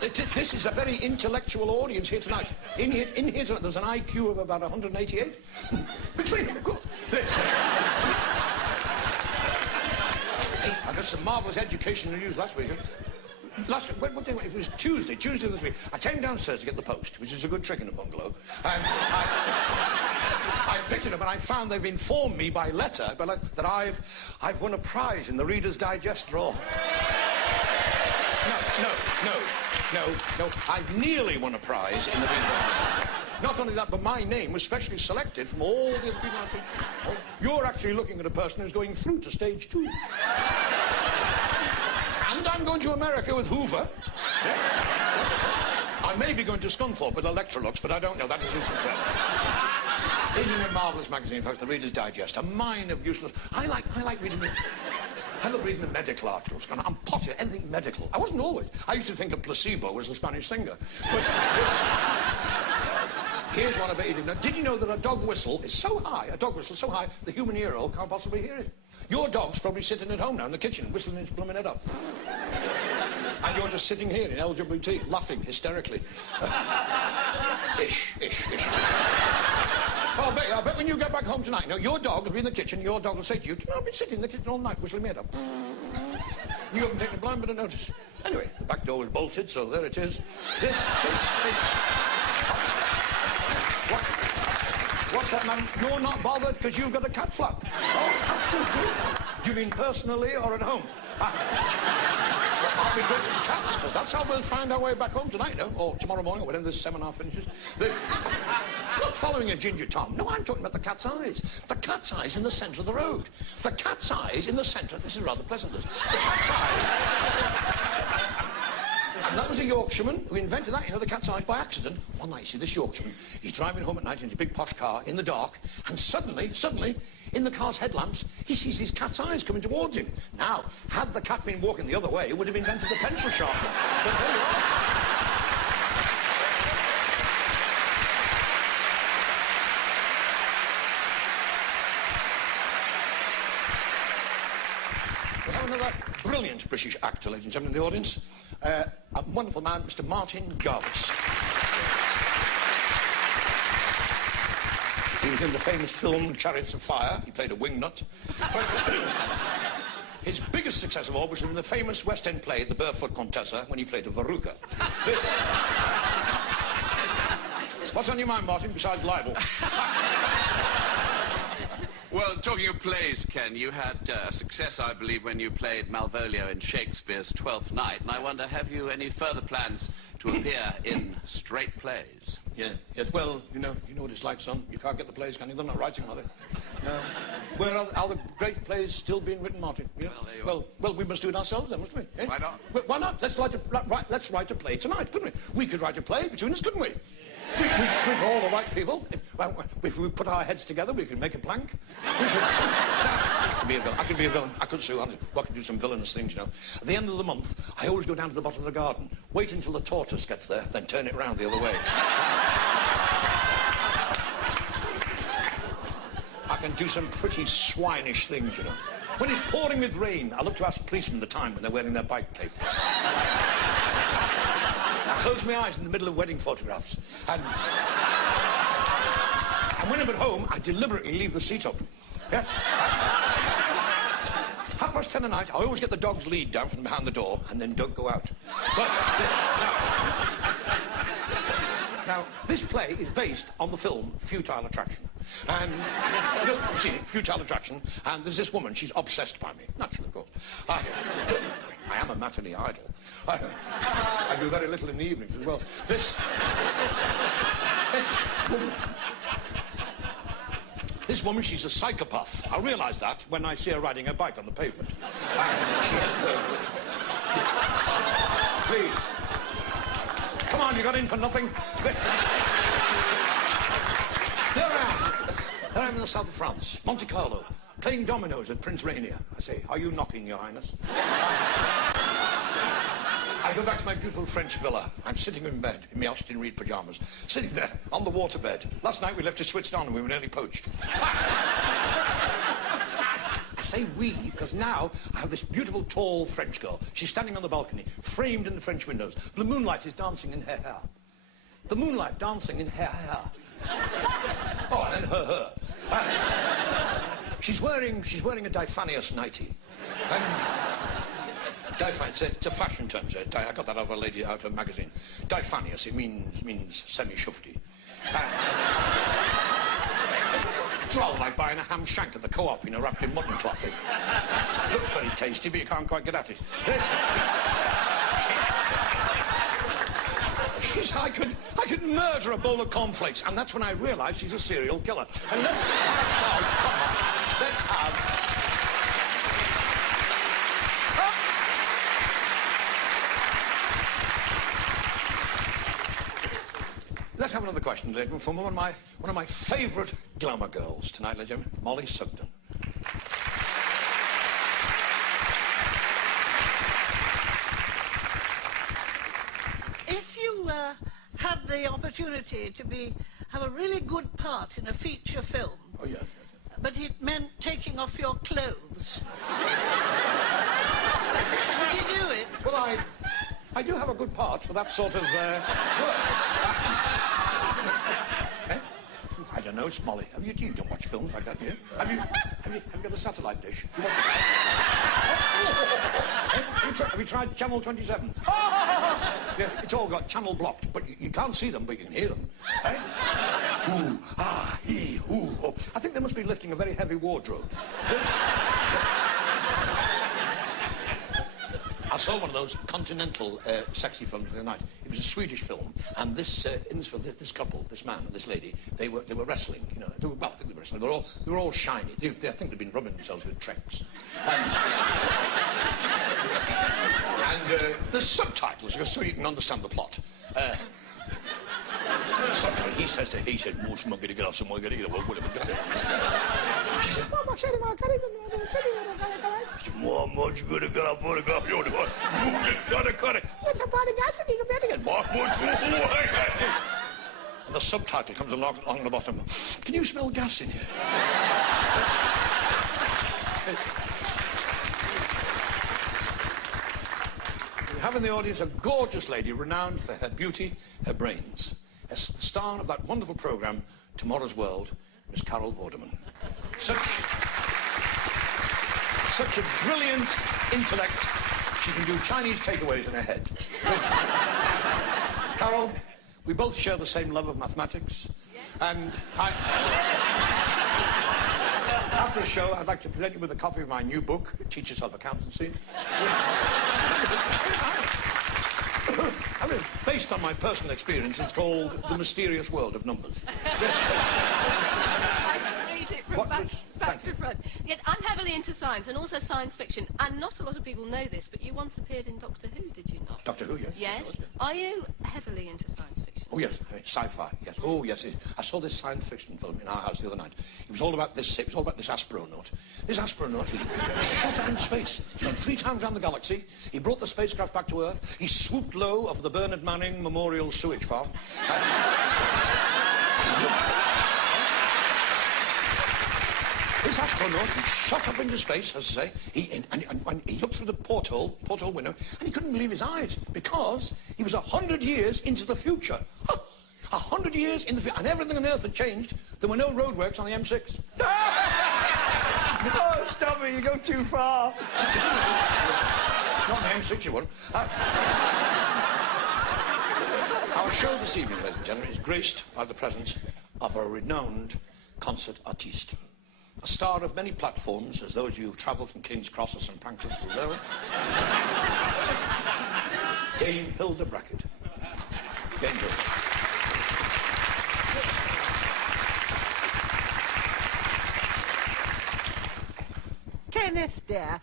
No, this is a very intellectual audience here tonight. In here tonight, there's an IQ of about 188. Between them, of course. Hey, I got some marvellous educational news last week. What day? It was Tuesday this week. I came downstairs to get the post, which is a good trick in a bungalow. And I picked it up and I found they've informed me by letter that I've won a prize in the Reader's Digest draw. No. I've nearly won a prize in the Reader's Digest. Not only that, but my name was specially selected from all the other people. You're actually looking at a person who's going through to stage 2. And I'm going to America with Hoover. Yes. I may be going to Scunthorpe with Electrolux, but I don't know. That isn't confirmed. Reading a marvellous magazine, folks, the Reader's Digest, a mine of useless... I like reading it. I love reading the medical articles. I'm potty, anything medical. I wasn't always. I used to think a placebo was a Spanish singer. But this... Here's one I bet you didn't know. Did you know that a dog whistle is so high, the human ear hole can't possibly hear it? Your dog's probably sitting at home now in the kitchen, whistling his blooming head up. And you're just sitting here in LGBT, laughing hysterically. Ish. Oh, I bet when you get back home tonight, your dog will be in the kitchen, your dog will say to you, I've been sitting in the kitchen all night, whistling my head up. You haven't taken a blind bit of notice. Anyway, the back door was bolted, so there it is. This. What's that, man? You're not bothered because you've got a cat flap. Oh, do you mean personally or at home? I'll be grateful to cats, because that's how we'll find our way back home tonight, or tomorrow morning, or whenever this seminar finishes. Not following a Ginger Tom. No, I'm talking about the cat's eyes. The cat's eyes in the centre of the road. The cat's eyes in the centre... This is rather pleasant, this. The cat's eyes... And that was a Yorkshireman who invented that, the cat's eyes by accident. One night, you see, this Yorkshireman, he's driving home at night in his big posh car in the dark, and suddenly, in the car's headlamps, he sees these cat's eyes coming towards him. Now, had the cat been walking the other way, it would have invented the pencil sharpener. But there you are. We have another brilliant British actor, ladies and gentlemen, in the audience. A wonderful man, Mr. Martin Jarvis. He was in the famous film Chariots of Fire. He played a wingnut. His biggest success of all was in the famous West End play, The Barefoot Contessa, when he played a verruca. What's on your mind, Martin, besides libel? Well, talking of plays, Ken, you had success, I believe, when you played Malvolio in Shakespeare's Twelfth Night, and I wonder, have you any further plans to appear in straight plays? Yes, well, you know what it's like, son. You can't get the plays, can you? They're not writing, are they? No. Where are the great plays still being written, Martin? Well, we must do it ourselves, then, mustn't we? Eh? Why not? Why not? Let's write a play tonight, couldn't we? We could write a play between us, couldn't we? With all the right people. If we put our heads together, we could make a plank. I could be a villain. I could sue. I could do some villainous things, At the end of the month, I always go down to the bottom of the garden, wait until the tortoise gets there, then turn it round the other way. I can do some pretty swinish things, When it's pouring with rain, I love to ask policemen the time when they're wearing their bike capes. I close my eyes in the middle of wedding photographs, and when I'm at home, I deliberately leave the seat up. Yes. 10:30 at night, I always get the dog's lead down from behind the door, and then don't go out. But now, this play is based on the film Futile Attraction. And, you've seen it, Futile Attraction, and there's this woman, she's obsessed by me. Naturally, of course. I am a matinee idol. I do very little in the evenings as well. This woman, she's a psychopath. I realise that when I see her riding her bike on the pavement. Please. Come on, you got in for nothing. There I am in the south of France, Monte Carlo, playing dominoes at Prince Rainier. I say, are you knocking, Your Highness? I go back to my beautiful French villa. I'm sitting in bed in my Austin Reed pyjamas, sitting there on the waterbed. Last night we left it switched on and we were nearly poached. I say we because now I have this beautiful, tall French girl. She's standing on the balcony, framed in the French windows. The moonlight is dancing in her hair. The moonlight dancing in her hair. Oh, and then her. She's wearing a diaphanous nightie. And it's a fashion term. I got that out of a lady out of a magazine. Diaphanous, it means semi-shufty. It's rather like buying a ham shank at the co-op, wrapped in mutton cloth. It looks very tasty, but you can't quite get at it. I could murder a bowl of cornflakes, and that's when I realised she's a serial killer. And let's have another question, ladies, from one of my favourite glamour girls tonight, ladies and gentlemen, Molly Sugden. If you had the opportunity to have a really good part in a feature film, oh yeah, but it meant taking off your clothes, would you do it? Well, I do have a good part for that sort of work. I don't know, it's Molly. You don't watch films like that, do you? Have you got a satellite dish? Have you tried Channel 27? Yeah, it's all got channel blocked, but you can't see them, but you can hear them. Eh? Ooh, ah, he, ooh, oh. I think they must be lifting a very heavy wardrobe. I saw one of those continental sexy films the other night. It was a Swedish film, and this this couple, this man and this lady, they were wrestling. I think they were wrestling. They were all shiny. I think they'd been rubbing themselves with Trex. And the subtitles, so you can understand the plot. He said, "Much more gonna get us, more gonna get well, whatever." She said, "She said, much good to get up for the go. And the subtitle comes along the bottom. Can you smell gas in here? We have in the audience a gorgeous lady renowned for her beauty, her brains. As the star of that wonderful programme, Tomorrow's World, Miss Carol Vorderman. Such a brilliant intellect, she can do Chinese takeaways in her head. Carol, we both share the same love of mathematics, and after the show, I'd like to present you with a copy of my new book, Teach Yourself Accountancy. I mean, based on my personal experience, it's called The Mysterious World of Numbers. I should read it from back to front. Yet I'm heavily into science and also science fiction, and not a lot of people know this, but you once appeared in Doctor Who, did you not? Doctor Who, yes. Yes. Are you heavily into science fiction? Oh, yes, sci-fi, yes. Oh, yes, I saw this science fiction film in our house the other night. It was all about this astronaut. This astronaut, he shot up into space. He went 3 times around the galaxy. He brought the spacecraft back to Earth. He swooped low over the Bernard Manning Memorial Sewage Farm. This astronaut, he shot up into space, as I say, and he looked through the porthole window, and he couldn't believe his eyes, because he was 100 years into the future. 100 years in the future, and everything on Earth had changed. There were no roadworks on the M6. Oh, stop it, you go too far. Not the M6, you won't. Our show this evening, ladies and gentlemen, is graced by the presence of a renowned concert artiste. A star of many platforms, as those who travel from King's Cross or St Pancras will know. Dame Hilda Brackett. Dame Hilda. Kenneth, dear,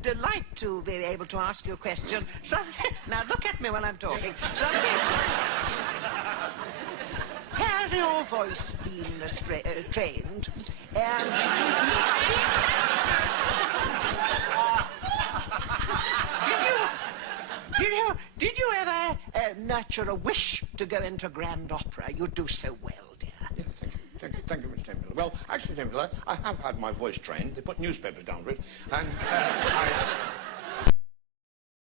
delight to be able to ask you a question. Now, look at me while I'm talking. Has your voice been trained? Did you ever nurture a wish to go into grand opera? You do so well, dear. Yeah, thank you. Thank you, Mr. Timberlake. Well, actually, Timberlake, I have had my voice trained. They put newspapers down for it. And